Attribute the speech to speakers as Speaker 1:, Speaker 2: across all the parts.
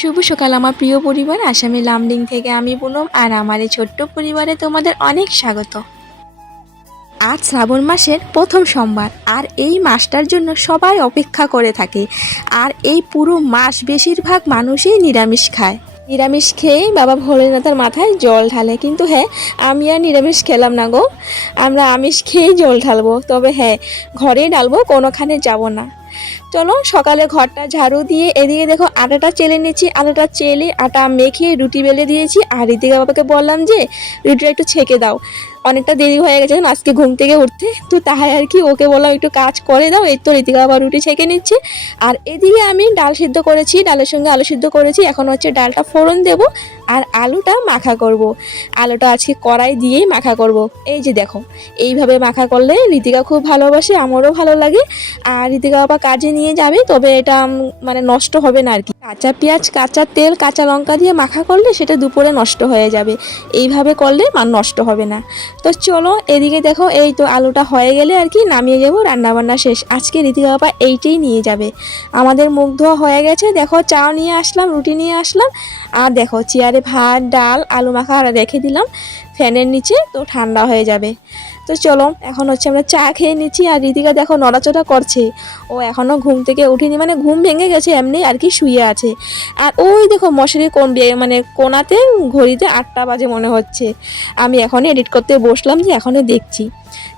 Speaker 1: শুভ সকাল আমার প্রিয় পরিবার। আসামি লামডিং থেকে আমি পুনম আর আমার এই ছোট্ট পরিবারে তোমাদের অনেক স্বাগত। আজ শ্রাবণ মাসের প্রথম সোমবার আর এই মাসটার জন্য সবাই অপেক্ষা করে থাকে। আর এই পুরো মাস বেশিরভাগ মানুষই নিরামিষ খায়। নিরামিষ খেয়ে বাবা ভোলেনাথের মাথায় জল ঢালে। কিন্তু হ্যাঁ আমি আর নিরামিষ খেলাম না গো। আমরা আমিষ খেয়েই জল ঢালবো। তবে হ্যাঁ ঘরেই ঢালবো, কোনোখানে যাব না। চলো সকালে ঘরটা ঝাড়ু দিয়ে এদিকে দেখো আটাটা চেলে নিয়েছি আটাটা চেলে আটা মেখে রুটি বেলে দিয়েছি। আর এদিকে বাবাকে বললাম যে, রুটিটা একটু ছেঁকে দাও। অনেকটা দেরি হয়ে গেছে আজকে ঘুম থেকে উঠতে। তো তাই আর কি ওকে বললাম, একটু কাজ করে দাও, এই তো রীতিকা বাবা রুটি ছেঁকে নিচ্ছে। আর এদিকে আমি ডাল সিদ্ধ করেছি, ডালের সঙ্গে আলু সিদ্ধ করেছি। এখন হচ্ছে ডালটা ফোড়ন দেব আর আলুটা মাখা করব। আলুটা আজকে কড়াই দিয়েই মাখা করব। এই যে দেখো, এইভাবে মাখা করলে রীতিকা খুব ভালোবাসে, আমারও ভালো লাগে। আর রীতিকা বাবা কাজে নিয়ে যাবে, তবে এটা মানে নষ্ট হবে না আর কি। কাঁচা পেঁয়াজ, কাঁচা তেল, কাঁচা লঙ্কা দিয়ে মাখা করলে সেটা দুপুরে নষ্ট হয়ে যাবে। এইভাবে করলে মান নষ্ট হবে না। তো চলো, এদিকে দেখো, এই তো আলুটা হয়ে গেলে আর কি নামিয়ে যাব, রান্নাবান্না শেষ। আজকে রীতিকা বাবা এইটাই নিয়ে যাবে। আমাদের মুখ ধোয়া হয়ে গেছে, দেখো চাও নিয়ে আসলাম, রুটি নিয়ে আসলাম, আর দেখো চেয়ারে ভাত, ডাল, আলু মাখা রেখে দিলাম। ফ্যানের নিচে তো ঠান্ডা হয়ে যাবে। তো চলো, এখন হচ্ছে আমরা চা খেয়ে নিচ্ছি আর রীতিকা দেখো নড়াচড়া করছে। ও এখনও ঘুম থেকে উঠিনি মানে ঘুম ভেঙে গেছে, এমনি আর কি শুয়ে আছে। আর ওই দেখো মশারি কোন মানে কোনাতে, ঘড়িতে আটটা বাজে মনে হচ্ছে। আমি এখনই এডিট করতে বসলাম যে এখনই দেখছি।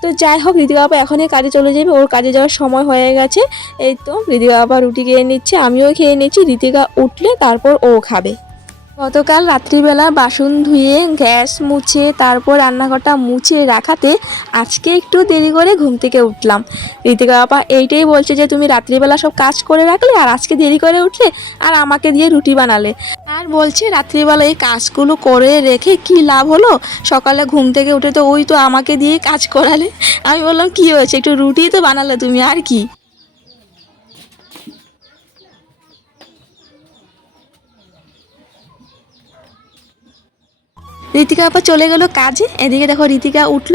Speaker 1: তো যাই হোক, রীতিকা বাবা এখনই কাজে চলে যাবে, ওর কাজে যাওয়ার সময় হয়ে গেছে। এই তো, রীতিকা বাবা রুটি খেয়ে নিচ্ছে, আমিও খেয়ে নিচ্ছি, রীতিকা উঠলে তারপর ও খাবে। গতকাল রাত্রিবেলা বাসন ধুয়ে গ্যাস মুছে, তারপর রান্নাঘরটা মুছে রাখাতে আজকে একটু দেরি করে ঘুম থেকে উঠলাম। রীতিকা বাবা এইটাই বলছে যে, তুমি রাত্রিবেলা সব কাজ করে রাখলে আর আজকে দেরি করে উঠলে আর আমাকে দিয়ে রুটি বানালে। আর বলছে, রাত্রিবেলা এই কাজগুলো করে রেখে কি লাভ হলো? সকালে ঘুম থেকে উঠে তো ওই তো আমাকে দিয়ে কাজ করালে। আমি বললাম, কি হয়েছে? একটু রুটি তো বানালে তুমি, আর কি? রীতিকা বাবা চলে গেল কাজে। এদিকে দেখো রীতিকা উঠল।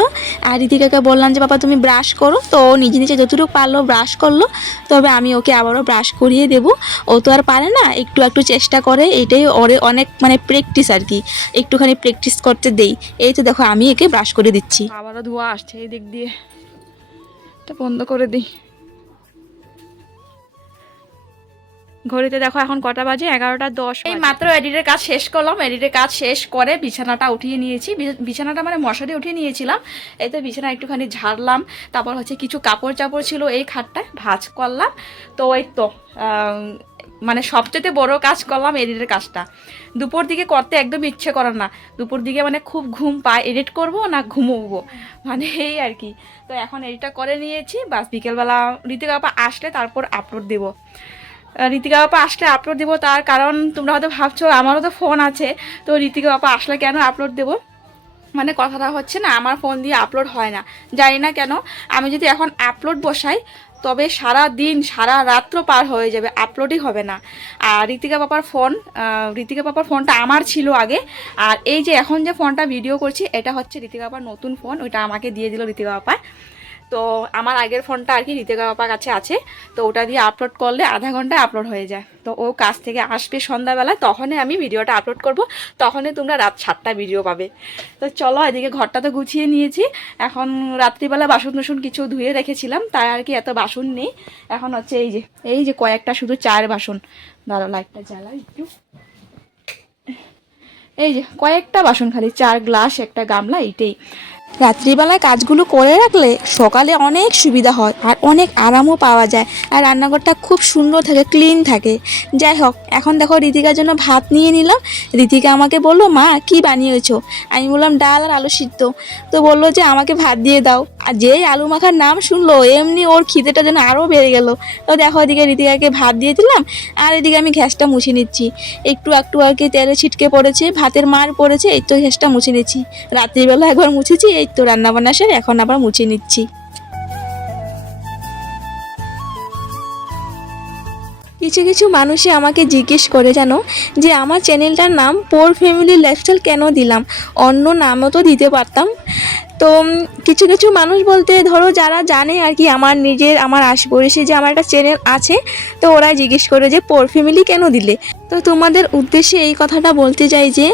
Speaker 1: আর রীতিকাকে বললাম যে, বাবা, তুমি ব্রাশ করো। তো ও নিজে নিজে যতটুকু পারল ব্রাশ করল। তবে আমি ওকে আবারও ব্রাশ করিয়ে দেবো। ও তো আর পারে না। একটু একটু চেষ্টা করে। এটাই ওরে অনেক মানে প্র্যাকটিস আর কি। একটুখানি প্র্যাকটিস করতে দেই। এই তো দেখো, আমি একে ব্রাশ করে দিচ্ছি।
Speaker 2: আবারও ধোয়া আসছে এই দিক দিয়ে। এটা বন্ধ করে দিই। ঘড়িতে দেখো এখন কটা বাজে? এগারোটা দশ এই মাত্র এডিটের কাজ শেষ করলাম এডিটের কাজ শেষ করে বিছানাটা উঠিয়ে নিয়েছি। বিছানাটা মানে মশারি উঠিয়ে নিয়েছিলাম। এই তো বিছানা একটুখানি ঝাড়লাম। তারপর হচ্ছে কিছু কাপড় চাপড় ছিল এই খাটটায় ভাজ করলাম। তো ওই তো মানে সবচেয়ে বড় কাজ করলাম এডিটের কাজটা। দুপুর দিকে করতে একদম ইচ্ছে করে না। দুপুর দিকে মানে খুব ঘুম পায়। এডিট করব না ঘুমোবো? মানে এই আর কি। তো এখন এডিটটা করে নিয়েছি। বাস বিকেলবেলা ঋতিকা বাবা আসলে তারপর আপলোড দেব। ঋতিকা বাবা আসলে আপলোড দেবো তার কারণ তোমরা হয়তো ভাবছ, আমারও তো ফোন আছে। তো ঋতিকা বাবা আসলে কেন আপলোড দেবো? মানে কথাটা হচ্ছে না, আমার ফোন দিয়ে আপলোড হয় না। জানি না কেন, আমি যদি এখন আপলোড বসাই, তবে সারা দিন, সারা রাত্র পার হয়ে যাবে আপলোডই হবে না। আর ঋতিকা বাবার ফোন ঋতিকা বাবার ফোনটা আমার ছিল আগে। আর এই যে এখন যে ফোনটা ভিডিও করছি, এটা হচ্ছে ঋতিকা বাবার নতুন ফোন ওইটা আমাকে দিয়ে দিল ঋতিকা বাবা তো আমার আগের ফোনটা আর কি ঋতিকা বাবার কাছে আছে, তো ওটা দিয়ে আপলোড করলে আধা ঘন্টায় আপলোড হয়ে যায়। তো ও কাজ থেকে আসবে সন্ধ্যাবেলায় তখনই আমি ভিডিওটা আপলোড করব, তখনই তোমরা রাত সাতটা ভিডিও পাবে। তো চলো এদিকে ঘরটা তো গুছিয়ে নিয়েছি, এখন রাত্রিবেলা বাসন টাসন কিছু ধুয়ে রেখেছিলাম, তাই আর কি এত বাসন নেই। এখন হচ্ছে এই যে এই যে কয়েকটা শুধু চার বাসন। ধরো লাইটটা জ্বালাই একটু। এই যে কয়েকটা বাসন খালি, চার গ্লাস, একটা গামলা, এইটাই।
Speaker 1: রাত্রিবেলায় কাজগুলো করে রাখলে সকালে অনেক সুবিধা হয় আর অনেক আরামও পাওয়া যায়। আর রান্নাঘরটা খুব সুন্দর থাকে ক্লিন থাকে। যাই হোক, এখন দেখো রীতিকার জন্য ভাত নিয়ে নিলাম। রীতিকা আমাকে বলল, মা, কি বানিয়েছো? আমি বললাম, ডাল আর আলু সিদ্ধ। তো বলল যে, আমাকে ভাত দিয়ে দাও। আর যেই আলু মাখার নাম শুনলো, এমনি ওর খিদেটা যেন আরও বেড়ে গেল। তো দেখো এদিকে রীতিকাকে ভাত দিয়ে দিলাম, আর এদিকে আমি গ্যাসটা মুছে নিচ্ছি। একটু একটু আর কি তেলে ছিটকে পড়েছে, ভাতের মার পড়েছে, এই তো গ্যাসটা মুছে নিচ্ছি। রাত্রিবেলা একবার মুছেছি এই তো রান্নাবান্না সেরে এখন আবার মুছে নিচ্ছি। কিছু কিছু মানুষে আমাকে জিজ্ঞেস করে যেন যে আমার চ্যানেলটার নাম পোর ফ্যামিলি লাইফস্টাইল কেন দিলাম? অন্য নামও তো দিতে পারতাম। তো কিছু কিছু মানুষ বলতে ধরো যারা জানে আর কি আমার নিজের, আমার আশপড়শে যে আমার একটা চ্যানেল আছে, তো ওরা জিজ্ঞেস করে যে, পোর ফ্যামিলি কেন দিলে? তো তোমাদের উদ্দেশ্যে এই কথাটা বলতে চাই যে,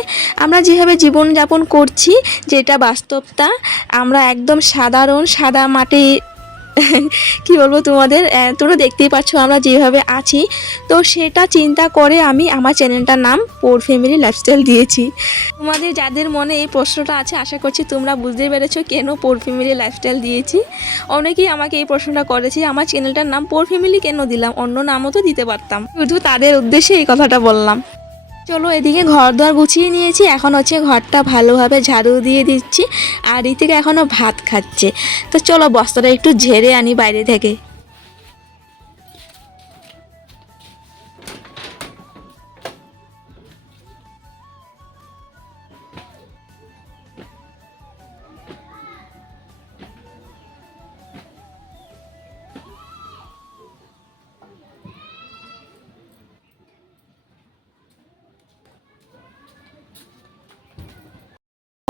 Speaker 1: আমরা যেভাবে জীবনযাপন করছি, যেটা বাস্তবতা, আমরা একদম সাধারণ, সাদা মাটি কি বলব তোমাদের? তোমরা দেখতেই পাচ্ছ আমরা যেভাবে আছি। তো সেটা চিন্তা করে আমি আমার চ্যানেলটার নাম পোর ফ্যামিলি লাইফস্টাইল দিয়েছি। তোমাদের যাদের মনে এই প্রশ্নটা আছে, আশা করছি তোমরা বুঝতে পেরেছ কেন পোর ফ্যামিলি লাইফস্টাইল দিয়েছি। অনেকেই আমাকে এই প্রশ্নটা করেছে, আমার চ্যানেলটার নাম পোর ফ্যামিলি কেন দিলাম? অন্য নামও তো দিতে পারতাম। শুধু তাদের উদ্দেশ্যে এই কথাটা বললাম। চলো এদিকে ঘর দর গুছিয়ে নিয়েছি। এখন হচ্ছে ঘরটা ভালোভাবে ঝাড়ু দিয়ে দিচ্ছি। আর ঋতিকা এখনও ভাত খাচ্ছে। তো চলো বস্তাটা একটু ঝেড়ে আনি বাইরে থেকে।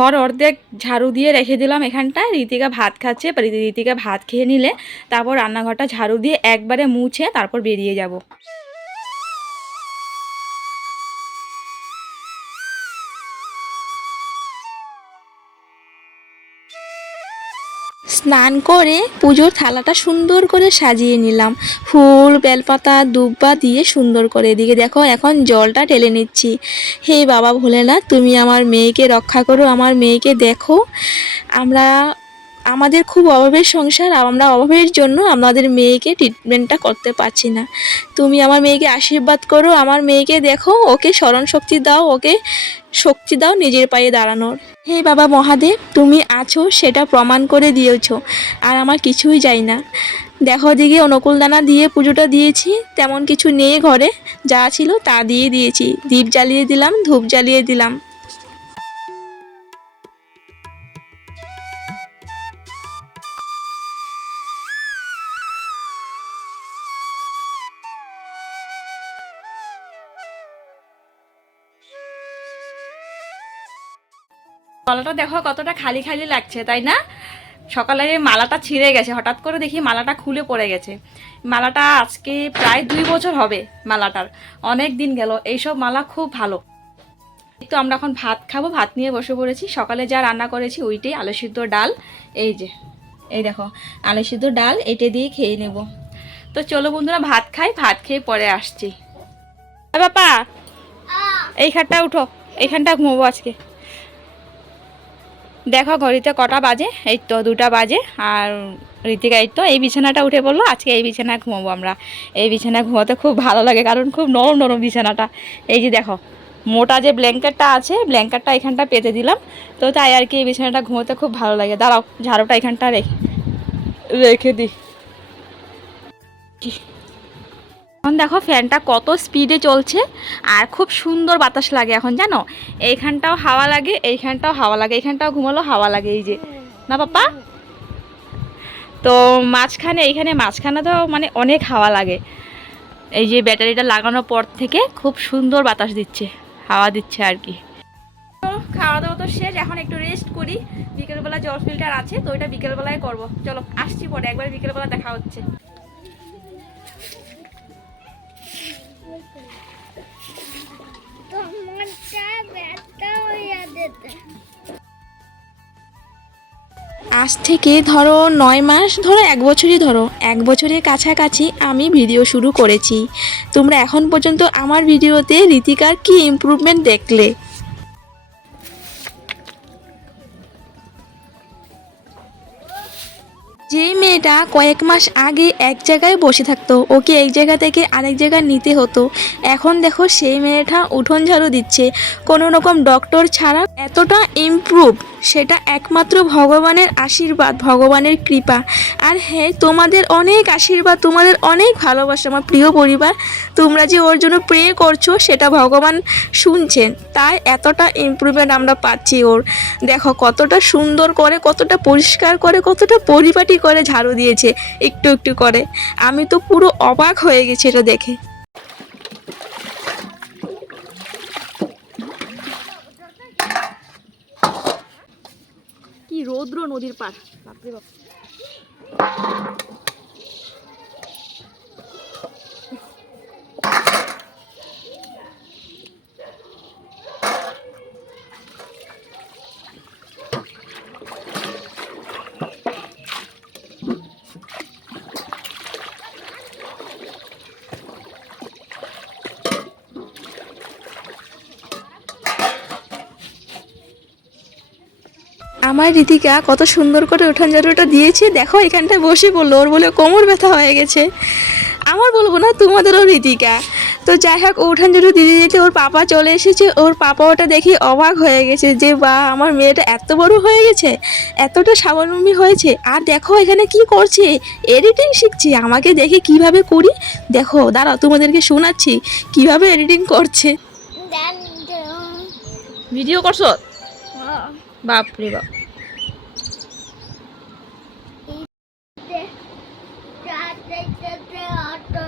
Speaker 2: ঘর অর্ধেক ঝাড়ু দিয়ে রেখে দিলাম এখানটায়। রীতিকা ভাত খাচ্ছে রীতিকা ভাত খেয়ে নিলে, তারপর রান্নাঘরটা ঝাড়ু দিয়ে একবারে মুছে তারপর বেরিয়ে যাব।
Speaker 1: স্নান করে পুজোর থালাটা সুন্দর করে সাজিয়ে নিলাম। ফুল, বেলপাতা দুব্বা দিয়ে সুন্দর করে এদিকে দেখো, এখন জলটা টেলে নিচ্ছি। হে বাবা ভোলেনাথ, তুমি আমার মেয়েকে রক্ষা করো, আমার মেয়েকে দেখো। আমরা আমাদের খুব অভাবের সংসার আমরা অভাবের জন্য আমাদের মেয়েকে ট্রিটমেন্টটা করতে পারছি না। তুমি আমার মেয়েকে আশীর্বাদ করো, আমার মেয়েকে দেখো, ওকে স্মরণ শক্তি দাও, ওকে শক্তি দাও নিজের পায়ে দাঁড়ানোর। হে বাবা মহাদেব, তুমি আছো, সেটা প্রমাণ করে দিয়েছ, আর আমার কিছুই যাই না। দেখো দিকে অনুকূল দানা দিয়ে পুজোটা দিয়েছি, তেমন কিছু নেই ঘরে, যা ছিল তা দিয়ে দিয়েছি। দীপ জ্বালিয়ে দিলাম, ধূপ জ্বালিয়ে দিলাম।
Speaker 2: গলাটা দেখো কতটা খালি খালি লাগছে, তাই না? সকালে মালাটা ছিঁড়ে গেছে, হঠাৎ করে দেখি মালাটা খুলে পড়ে গেছে। মালাটা আজকে প্রায় দুই বছর হবে মালাটার, অনেক দিন গেল, এইসব মালা খুব ভালো। তো আমরা এখন ভাত খাব, ভাত নিয়ে বসে পড়েছি। সকালে যা রান্না করেছি ওইটাই, আলু সিদ্ধ ডাল, এই যে, এই দেখো, আলু সিদ্ধ ডাল, এটা দিয়ে খেয়ে নেব। তো চলো বন্ধুরা, ভাত খাই, ভাত খেয়ে পরে আসছি। বাপা এইখানটা উঠো, এইখানটা ঘুমোবো আজকে। দেখো ঘড়িতে কটা বাজে? এই তো দুটা বাজে আর ঋতিকা, এই তো এই বিছানাটা উঠে পড়ল আজকে এই বিছানায় ঘুমাবো আমরা। এই বিছানায় ঘুমাতে খুব ভালো লাগে, কারণ খুব নরম নরম বিছানাটা। এই যে দেখো, মোটা যে ব্ল্যাঙ্কেটটা আছে, ব্ল্যাঙ্কেটটা এখানটা পেতে দিলাম। তো তাই আর কি এই বিছানাটা ঘুমোতে খুব ভালো লাগে। দাঁড়াও, ঝাড়ুটা এখানটা রেখে রেখে দিই এখন দেখো ফ্যানটা কত স্পিডে চলছে আর খুব সুন্দর বাতাস লাগে এখন, জানো? এইখানটাও হাওয়া লাগে, এইখানটাও হাওয়া লাগে, এইখানটাও ঘুমালো হাওয়া লাগে, এই যে। না পাপা তো মাঝখানে, এইখানে মাঝখানে তো মানে অনেক হাওয়া লাগে। এই যে ব্যাটারিটা লাগানোর পর থেকে খুব সুন্দর বাতাস দিচ্ছে, হাওয়া দিচ্ছে আর কি। খাওয়া দাওয়া তো শেষ, এখন একটু রেস্ট করি। বিকেলবেলা জল ফিল্টার আছে, তো ওইটা বিকেলবেলায় করব। চলো, আসছি পরে, একবার বিকেলবেলা দেখা হচ্ছে।
Speaker 1: আজ থেকে ধরো নয় মাস, ধরো এক বছরই ধরো, এক বছরের কাছাকাছি আমি ভিডিও শুরু করেছি। তোমরা এখন পর্যন্ত আমার ভিডিওতে রীতিকার কি ইমপ্রুভমেন্ট দেখলে? যেই মেয়েটা কয়েক মাস আগে এক জায়গায় বসে থাকতো, ওকে এক জায়গা থেকে আরেক জায়গায় নিতে হতো। এখন দেখো সেই মেয়েটা উঠোন ঝাড়ু দিচ্ছে। কোনো রকম ডক্টর ছাড়া এতটা ইমপ্রুভ সেটা একমাত্র ভগবানের আশীর্বাদ, ভগবানের কৃপা। আর হ্যাঁ তোমাদের অনেক আশীর্বাদ, তোমাদের অনেক ভালোবাসা, আমার প্রিয় পরিবার। তোমরা যে ওর জন্য প্রে করছ, সেটা ভগবান শুনছেন। তাই এতটা ইমপ্রুভমেন্ট আমরা পাচ্ছি ওর। দেখো, কতটা সুন্দর করে, কতটা পরিষ্কার করে, কতটা পরিপাটি করে ঝাড়ু দিয়েছে, একটু একটু করে। আমি তো পুরো অবাক হয়ে গেছি এটা দেখে। রৌদ্র
Speaker 2: নদীর পাড়। বাপরে বাপ।
Speaker 1: আমার রীতিকা কত সুন্দর করে উঠান ঝাড়ুটা দিয়েছে। দেখো এখানটায় বসে পড়ল। ওর বলে কোমর ব্যথা হয়ে গেছে। আমার বলব না তোমাদেরও রীতিকা। তো যাই হোক ও উঠান ঝাড়ু দিদি দিতে ওর পাপা চলে এসেছে। ওর পাপা ওটা দেখি অবাক হয়ে গেছে যে বা আমার মেয়েটা এত বড় হয়ে গেছে এতটা স্বাবলম্বী হয়েছে। আর দেখো এখানে কি করছে? এডিটিং শিখছি। আমাকে দেখে কীভাবে করি? দেখো দাঁড়াও তোমাদেরকে শোনাচ্ছি। কীভাবে এডিটিং করছে?
Speaker 2: ভিডিও করছ? বাপরে বাপ
Speaker 3: রাতে যেতে অটো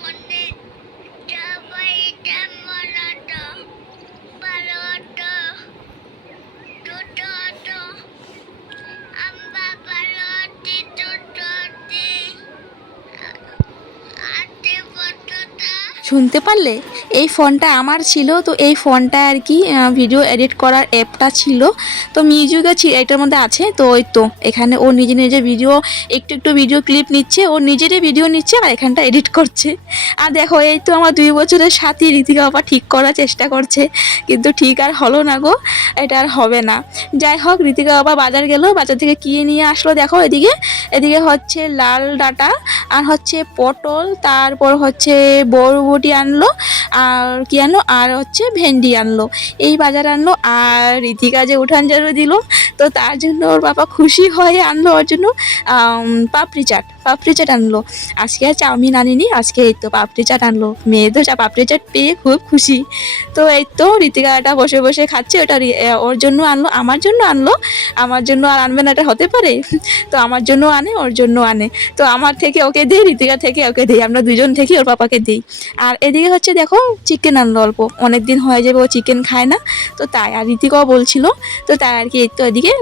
Speaker 3: মনে সবাই কেমন আছো ভালো আছো দুটো আছো আমরা ভালো আছি দুটো আছি আটে বছরটা
Speaker 1: শুনতে পারলে এই ফোনটা আমার ছিল, তো এই ফোনটা আর কি ভিডিও এডিট করার অ্যাপটা ছিল। তো মিউজিকও এটার মধ্যে আছে, তো ওই তো, এখানে ও নিজে নিজে ভিডিও একটু একটু ভিডিও ক্লিপ নিচ্ছে, ও নিজেরই ভিডিও নিচ্ছে আর এখানটা এডিট করছে। আর দেখো, এই তো আমার দুই বছরের সাথে রীতিকা বাবা ঠিক করার চেষ্টা করছে, কিন্তু ঠিক আর হলো না গো, এটা আর হবে না। যাই হোক, রীতিকা বাবা বাজার গেল, বাজার থেকে কিনে নিয়ে আসলো দেখো এদিকে এদিকে হচ্ছে লাল ডাটা, আর হচ্ছে পটল, তারপর হচ্ছে বরবটি আনলো আর কি আনলো? আর হচ্ছে ভেন্ডি আনলো। এই বাজার আনলো আর রীতিকা যে উঠান ঝাড়ু দিল, তো তার জন্য ওর বাবা খুশি হয়ে আনলো ওর জন্য পাপড়ি চাট। পাপড়ি চাট আনলো। আজকে আর চাউমিন আনিনি, আজকে এই তো পাপড়ি চাট আনলো। মেয়ে তো পাপড়ি চাট পেয়ে খুব খুশি। তো এই তো রীতিকাটা বসে বসে খাচ্ছে, ওটা ওর জন্য আনলো, আমার জন্য আনলো, আমার জন্য আর আনবে না, এটা হতে পারে? তো আমার জন্য আনে, ওর জন্য আনে। তো আমার থেকে ওকে দিই রীতিকা থেকে ওকে দিই আমরা দুজন থেকে ওর পাপাকে দিই। আর এদিকে হচ্ছে দেখো চিকেন আনলো অল্প। অনেক দিন হয়ে যাবে, ও চিকেন খায় না। তো তাই, আর রীতিকাও বলছিল, তো তাই আর কি এই তো এদিকে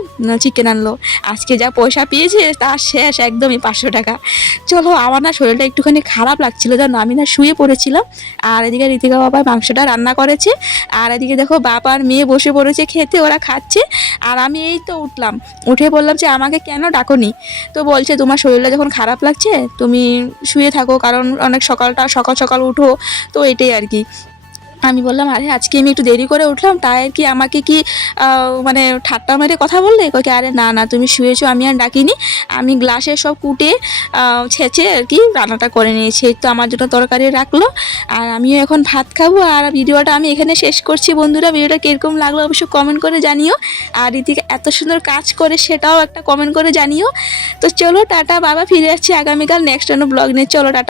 Speaker 1: চিকেন আনলো। আজকে যা পয়সা পেয়েছে, তার শেষ, একদমই পাঁচশো টাকা। চলো, আমার না শরীরটা একটুখানি খারাপ লাগছিল, জানো, আমি না শুয়ে পড়েছিলাম। আর এদিকে রীতিকা বাবা মাংসটা রান্না করেছে। আর এদিকে দেখো, বাপ আর মেয়ে বসে পড়েছে খেতে, ওরা খাচ্ছে। আর আমি এই তো উঠলাম, উঠে বললাম যে, আমাকে কেন ডাকোনি? তো বলছে, তোমার শরীরটা যখন খারাপ লাগছে, তুমি শুয়ে থাকো, কারণ অনেক সকালটা, সকাল সকাল উঠো। তো এটাই আর কি। আমি বললাম, আরে, আজকে আমি একটু দেরি করে উঠলাম, তাই আর কি আমাকে কি মানে ঠাট্টা মেরে কথা বললে? কয়ে আরে, না না, তুমি শুয়েছো, আমি আর ডাকিনি। আমি গ্লাসে সব কুটে ছেঁচে আর কি রান্নাটা করে নিয়েছি। তো আমার জন্য তরকারি রাখল। আর আমিও এখন ভাত খাব। আর ভিডিওটা আমি এখানে শেষ করছি, বন্ধুরা। ভিডিওটা কীরকম লাগল অবশ্যই কমেন্ট করে জানিও। আর রীতিকা এত সুন্দর কাজ করে, সেটাও একটা কমেন্ট করে জানিও। তো চলো, টাটা, বাবা, ফিরে যাচ্ছি আগামীকাল নেক্সট অন্য ব্লগ নিয়ে। চলো, টাটা।